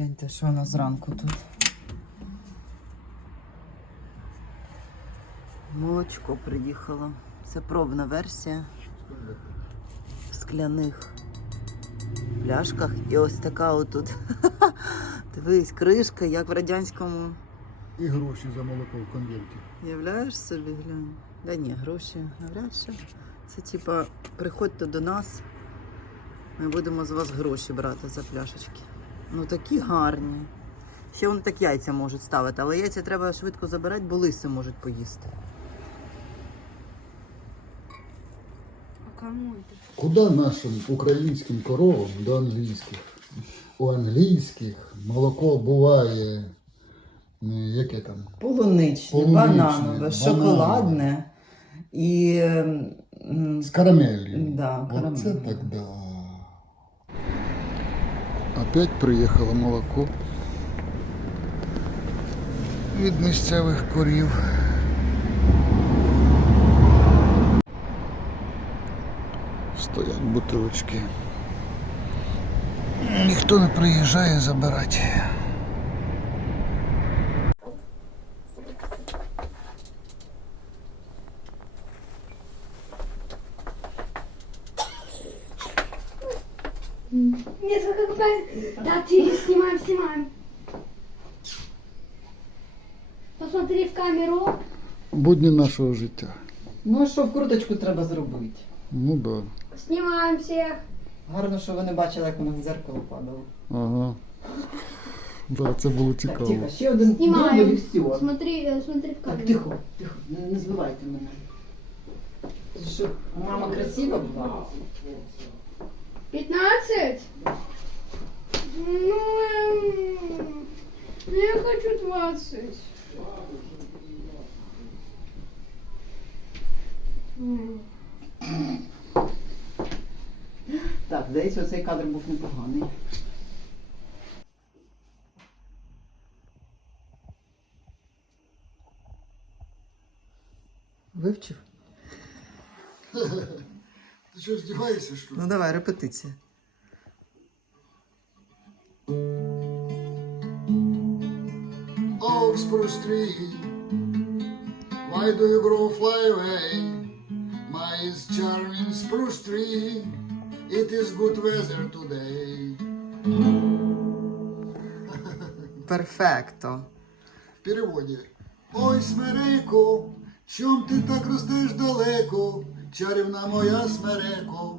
Гляньте, що у нас зранку тут. Молочко приїхало. Це пробна версія в скляних пляшках. І ось така отут. Дивись, кришка, як в радянському. І гроші за молоко в конверті. Являєш собі, глянь. Да ні, гроші, навряд чи. Це типа, приходьте до нас, ми будемо з вас гроші брати за пляшечки. Ну такі гарні. Ще вони так яйця можуть ставити, але яйця треба швидко забирати, бо лиси можуть поїсти. А кому это? Куди нашим українським коровам до англійських? У англійських молоко буває, е, яке там? Полуничне, Полуничне, бананове, бананове. шоколадне і. м, З карамелью. Да, Оце так да. Опять приїхало молоко від місцевих корів. Стоять бутилочки. Ніхто не приїжджає забирати. Будні нашого життя. Ну, а що в курточку треба зробити? Ну да. Снимаем всех. Гарно, що ви не бачили, як воно в дзеркало падало. Ага. Да, це було Так, цікаво. тихо, ще один Знімаємо. дубль і все. Смотри, э, смотри в Так, камеру. тихо, тихо, не, не збивайте мене. Щоб мама красива була. 15? Ну, эм, ну, я хочу 20. Так, здається, оцей кадр був непоганий. Вивчив? Ти що, здіваєшся, що? ли? Ну давай, репетиція. Spruce tree, why do you grow fly away? My charming spruce tree, it is good weather today. Перфекто. В переводі. Ой, смереко, чом ти так ростеш далеко, чарівна моя смереко.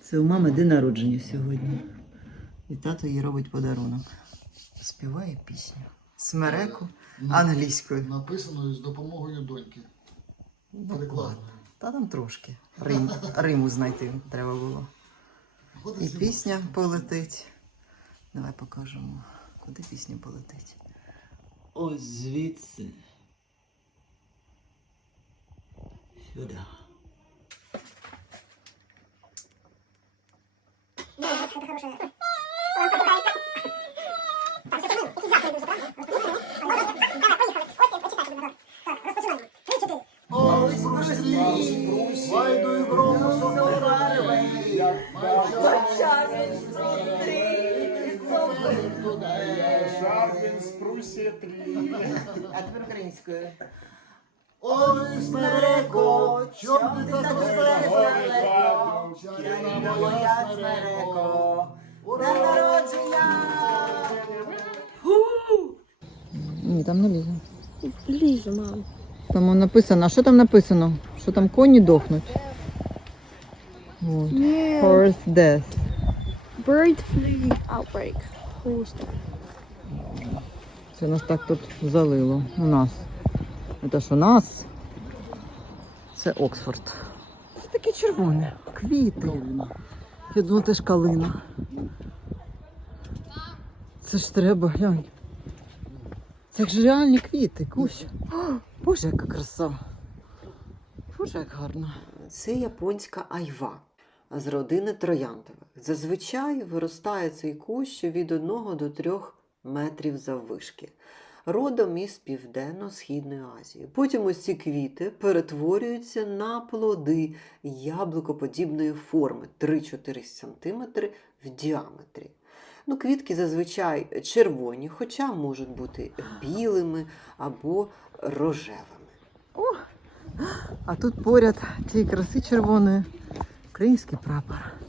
Це у мами день народження сьогодні. І тато їй робить подарунок. Співає пісню. Смереку англійською. Написаною з допомогою доньки. Ну, Перекладно. Та там трошки. Рим, Риму знайти треба було. От І зима. пісня полетить. Давай покажемо, куди пісня полетить. Ось звідси. Сюди. Ой, чом ти так далеко? Чарівна моя смереко. Ура! Ні, там не лізе. Лиза, мам. Там написано, а що там написано? Що там коні дохнуть? Вот. Нет. Horse death. Bird flu outbreak. Це нас так тут залило. У нас. Це ж у нас. Це Оксфорд. Це таке червоне. Квіти. Я думала, теж калина. Це ж треба, глянь. Це ж реальні квіти, Кусь. О, Боже, яка краса. Боже, як гарно. Це японська айва з родини трояндових. Зазвичай виростає цей кущ від 1 до 3 метрів заввишки. Родом із Південно-Східної Азії. Потім ось ці квіти перетворюються на плоди яблукоподібної форми 3-4 см в діаметрі. Ну, квітки зазвичай червоні, хоча можуть бути білими або рожевими. А тут поряд цієї краси червоної український прапор.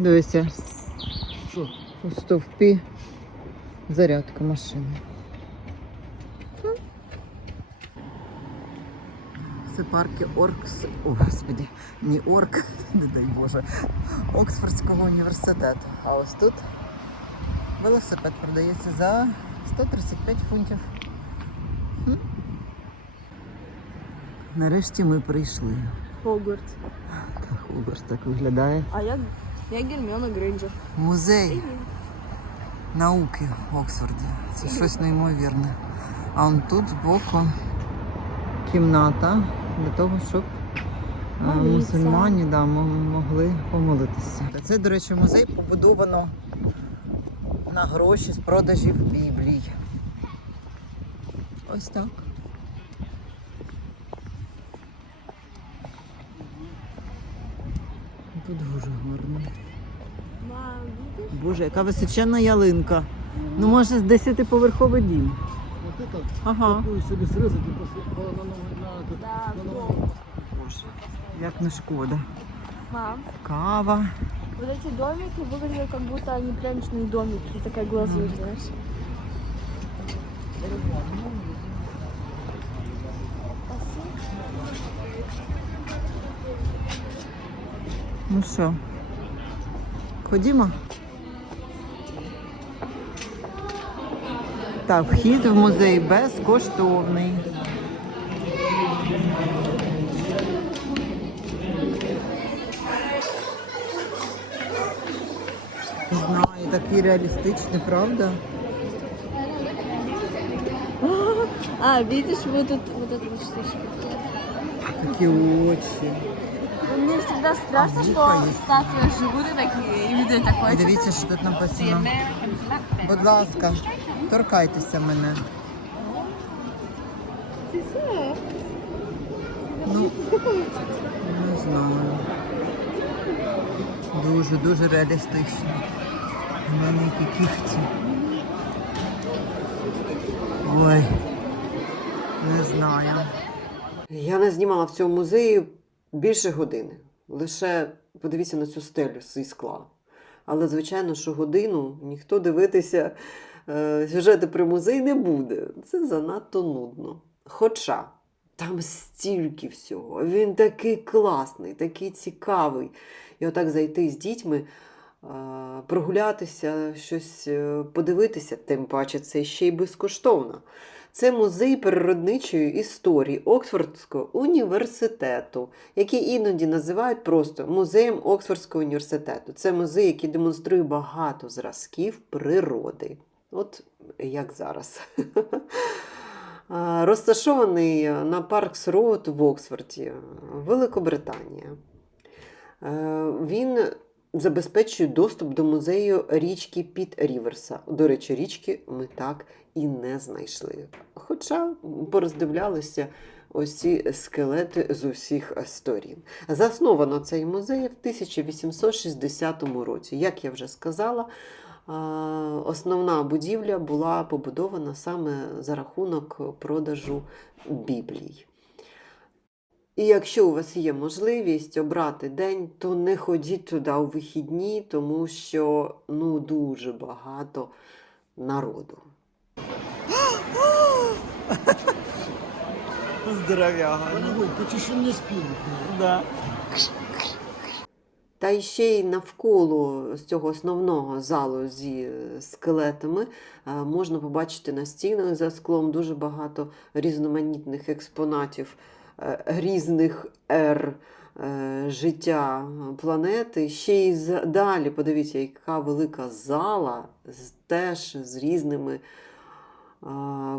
Дивися, Що? у стовпі зарядка машини. Це парки Оркс. О, господи, не Орк, не дай Боже, Оксфордського університету. А ось тут велосипед продається за 135 фунтів. Хм. Нарешті ми прийшли. Хогвартс. Так, Хогвартс так виглядає. А я, я Герміона Грейнджер. Музей науки в Оксфорді. Це щось неймовірне. А он тут збоку кімната для того, щоб е, мусульмані да, могли помолитися. Це, до речі, музей побудовано на гроші з продажів Біблій. Ось так. Тут дуже гарно. Боже, яка височенна ялинка. Ну, може, з 10-поверховий дім. Вот это Ага. такую себе срезать и после по- на, новый- на, этот- Да, на дом. новый- Боже, як не шкода. Мам, Кава. вот эти домики выглядят как будто они пряничные домики. И такая глазурь, знаешь. Ну що, ходімо? Так, вхід в музей безкоштовний. Не знаю, такий реалістичний, правда? А, видишь, вот тут вот эта вот штучка. Такі очі. Мне всегда страшно, А, что вуха есть. статуи живут и такие, такое. Дивіться, що тут написано. Будь ласка, торкайтеся мене. Ну, не знаю. Дуже, дуже реалістично. У мене які кіхті. Ой, не знаю. Я не знімала в цьому музеї більше години. Лише подивіться на цю стелю зі скла. Але, звичайно, що годину ніхто дивитися е, сюжети про музей не буде. Це занадто нудно. Хоча там стільки всього. Він такий класний, такий цікавий. І отак зайти з дітьми, е, прогулятися, щось е, подивитися, тим паче це ще й безкоштовно. Це музей природничої історії Оксфордського університету, який іноді називають просто музеєм Оксфордського університету. Це музей, який демонструє багато зразків природи. От як зараз. Розташований на Паркс Роуд в Оксфорді, Великобританія. Е, Він забезпечує доступ до музею річки Піт Ріверса. До речі, річки ми так і не знайшли. Хоча пороздивлялися ось ці скелети з усіх сторін. Засновано цей музей в 1860 році. Як я вже сказала, основна будівля була побудована саме за рахунок продажу біблій. І якщо у вас є можливість обрати день, то не ходіть туди у вихідні, тому що ну дуже багато народу. Здоров'яга. Почеши мне спину. Да. Та й ще й навколо з цього основного залу зі скелетами е, можна побачити на стінах за склом дуже багато різноманітних експонатів різних ер е, життя планети. Ще й далі, подивіться, яка велика зала теж з різними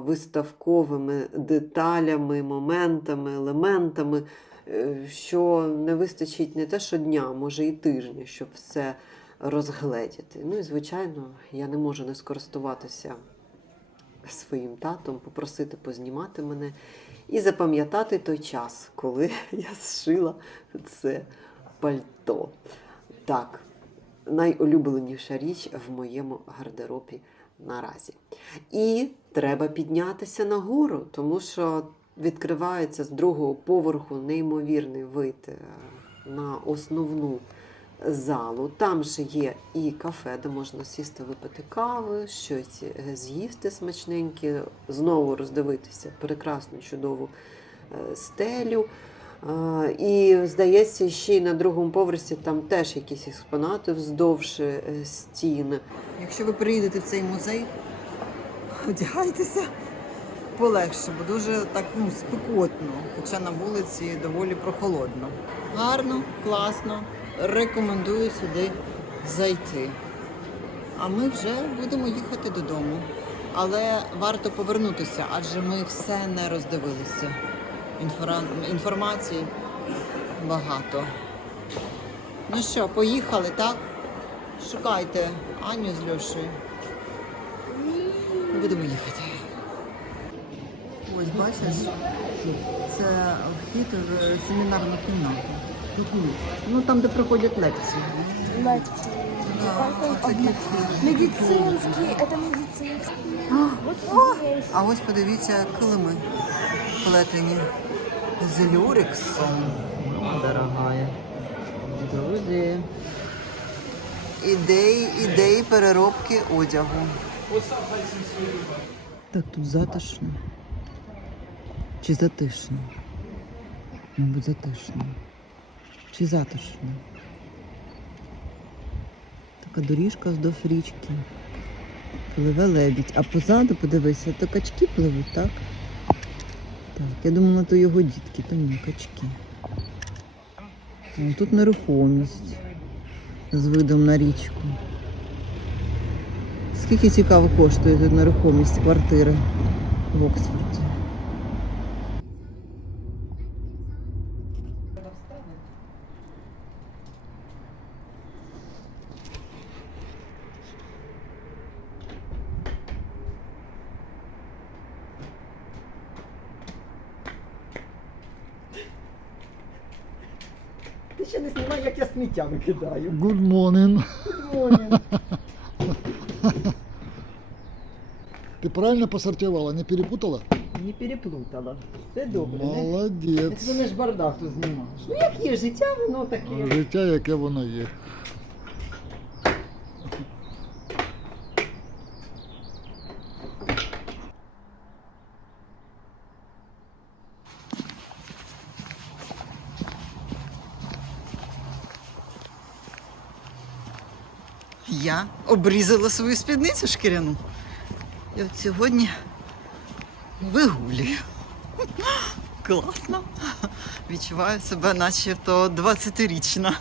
виставковими деталями, моментами, елементами. е, що не вистачить не те, що дня, може і тижня, щоб все розгледіти. Ну і звичайно, я не можу не скористуватися своїм татом, попросити познімати мене і запам'ятати той час, коли я зшила це пальто. Так, найулюбленіша річ в моєму гардеробі наразі. І треба піднятися нагору, тому що відкривається з другого поверху неймовірний вид е, на основну залу. Там же є і кафе, де можна сісти випити кави, щось е, з'їсти смачненьке, знову роздивитися прекрасну чудову е, стелю. І здається, ще й на другому поверсі там теж якісь експонати вздовж е, стін. Якщо ви приїдете в цей музей, одягайтеся полегше, бо дуже так ну, спекотно, хоча на вулиці доволі прохолодно. Гарно, класно. Рекомендую сюди зайти. А ми вже будемо їхати додому. Але варто повернутися, адже ми все не роздивилися. Інфора- Інформації багато. Ну що, поїхали, так? Шукайте Аню з Льошею. Будемо їхати. Ось бачиш, це вхід в семінарну кімнату. Ну там, де проходять лекції. Вхід. Медицинский, это медицинский. А ось подивіться килими плетені з люрексом. Дорогая. Друзі. Ідеї, ідеї переробки одягу. Так тут затишно. Чи затишно? Мабуть, затишно. Чи затишно? Така доріжка вздовж річки. Пливе лебідь. А позаду, подивися, то качки пливуть, так? Так, я думала, то його дітки, то ні, качки. О, тут нерухомість з видом на річку. Скільки цікаво коштує тут нерухомість квартири в Оксфорді? Ти ще не знімай, як я сміття викидаю. Good morning. Ты правильно посортировала, не перепутала? Не переплутала. Все добре. не? Молодець. Це не ж бардак тут знімаєш. Ну як є життя, воно таке. Життя, яке воно є. Я обрізала свою спідницю шкіряну. І от сьогодні вигулюю. Класно. Відчуваю себе начебто 20-річна.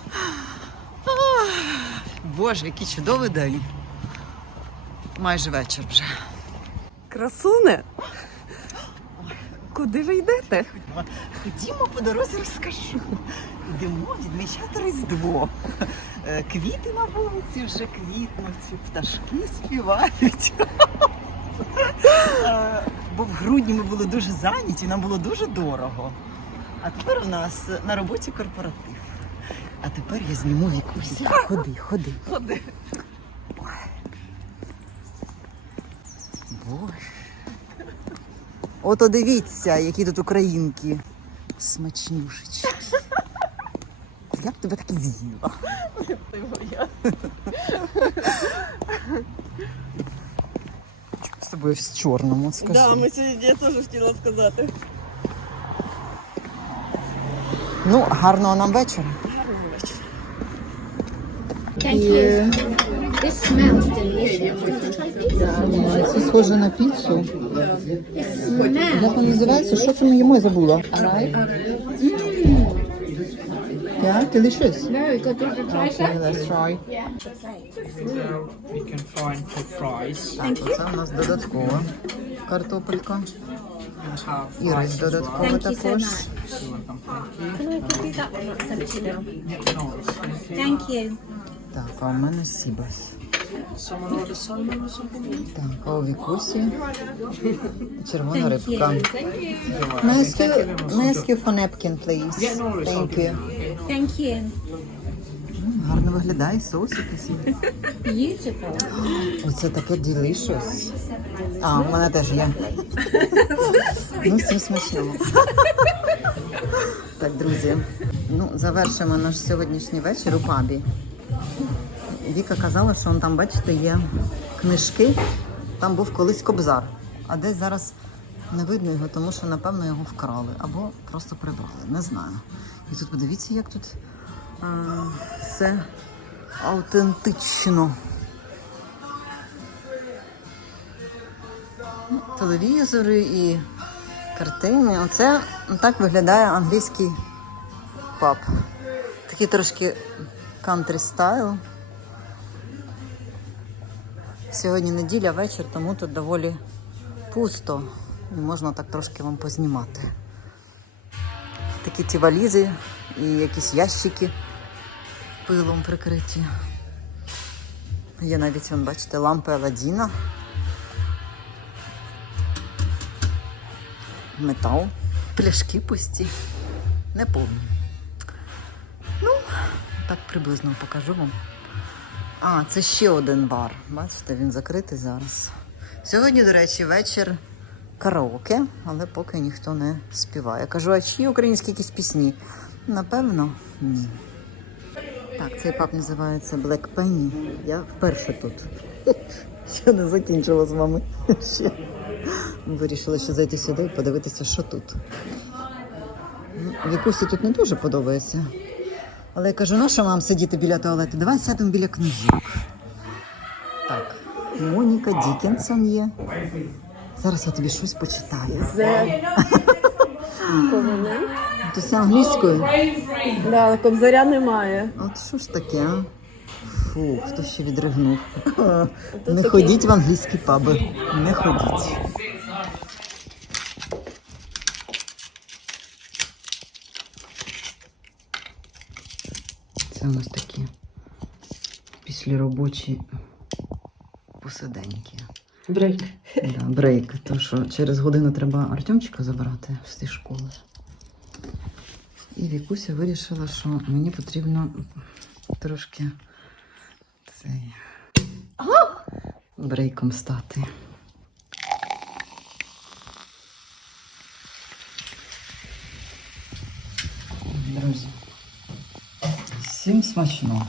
Боже, який чудовий день. Майже вечір вже. Красуне! Куди ви йдете? Ходімо по дорозі розкажу. Йдемо відмічати Різдво. Е, Квіти на вулиці вже квітнуть, пташки співають. Е, Бо в грудні ми були дуже зайняті, нам було дуже дорого. А тепер у нас на роботі корпоратив. А тепер я зніму вікуся. Ходи, ходи. Ходи. Боже. Ото дивіться, які тут українки. Смачнюшечки. Я б тебе так і з'їла. З тобою в чорному, скажи. Да, ми сьогодні я теж хотіла сказати. Ну, гарного нам вечора. Thank you. This smells delicious. Це схоже на піцу. Як вона називається? Що це ми їмо? Я забула. Yeah, delicious. No, go do the try Okay, let's try. we can find for fries. Так, оце у нас додаткова картопелька. І рис додатково Thank you so також. much. Can I give you that one? Not sent to them. Thank you. Так, а у мене сібас. Так, а у Вікусі червона рибка. May I ask you, for napkin, please? Thank you. Thank you. Гарно виглядає, соусики всі. Оце таке delicious. А, у мене теж є. Ну, всім смачного. Так, друзі. Ну, завершимо наш сьогоднішній вечір у пабі. Віка казала, що там, бачите, є книжки. Там був колись кобзар, а десь зараз не видно його, тому що, напевно, його вкрали або просто прибрали. Не знаю. І тут подивіться, як тут а, все автентично. Ну, телевізори і картини. Оце так виглядає англійський паб. Такий трошки country стайл. Сьогодні неділя вечір, тому тут доволі пусто. І можна так трошки вам познімати. Такі ті валізи і якісь ящики пилом прикриті. Є навіть, вон, бачите, лампи Аладдіна. Метал. Пляшки пусті. Не повні. Ну, так приблизно покажу вам. А, це ще один бар. Бачите, він закритий зараз. Сьогодні, до речі, вечір караоке, але поки ніхто не співає. Кажу, а чи українські якісь пісні? Напевно, ні. Так, цей паб називається Black Penny. Я вперше тут. Ще не закінчила з вами. Ще. Вирішила ще зайти сюди і подивитися, що тут. Ну, Вікусі тут не дуже подобається. Але я кажу, нащо вам сидіти біля туалету? Давай сядемо біля книжок. Так, Моніка Дікінсон є. Зараз я тобі щось почитаю. Ти з англійською? Да, кобзаря немає. От що ж таке? а? Фу, хто ще відригнув. Не ходіть в англійські паби. Не ходіть. Це у нас такі післяробочі посиденьки. Брейк. Да, брейк. То що через годину треба Артемчика забирати з тієї школи. І Вікуся вирішила, що мені потрібно трошки цей брейком стати. Друзі, всім смачного.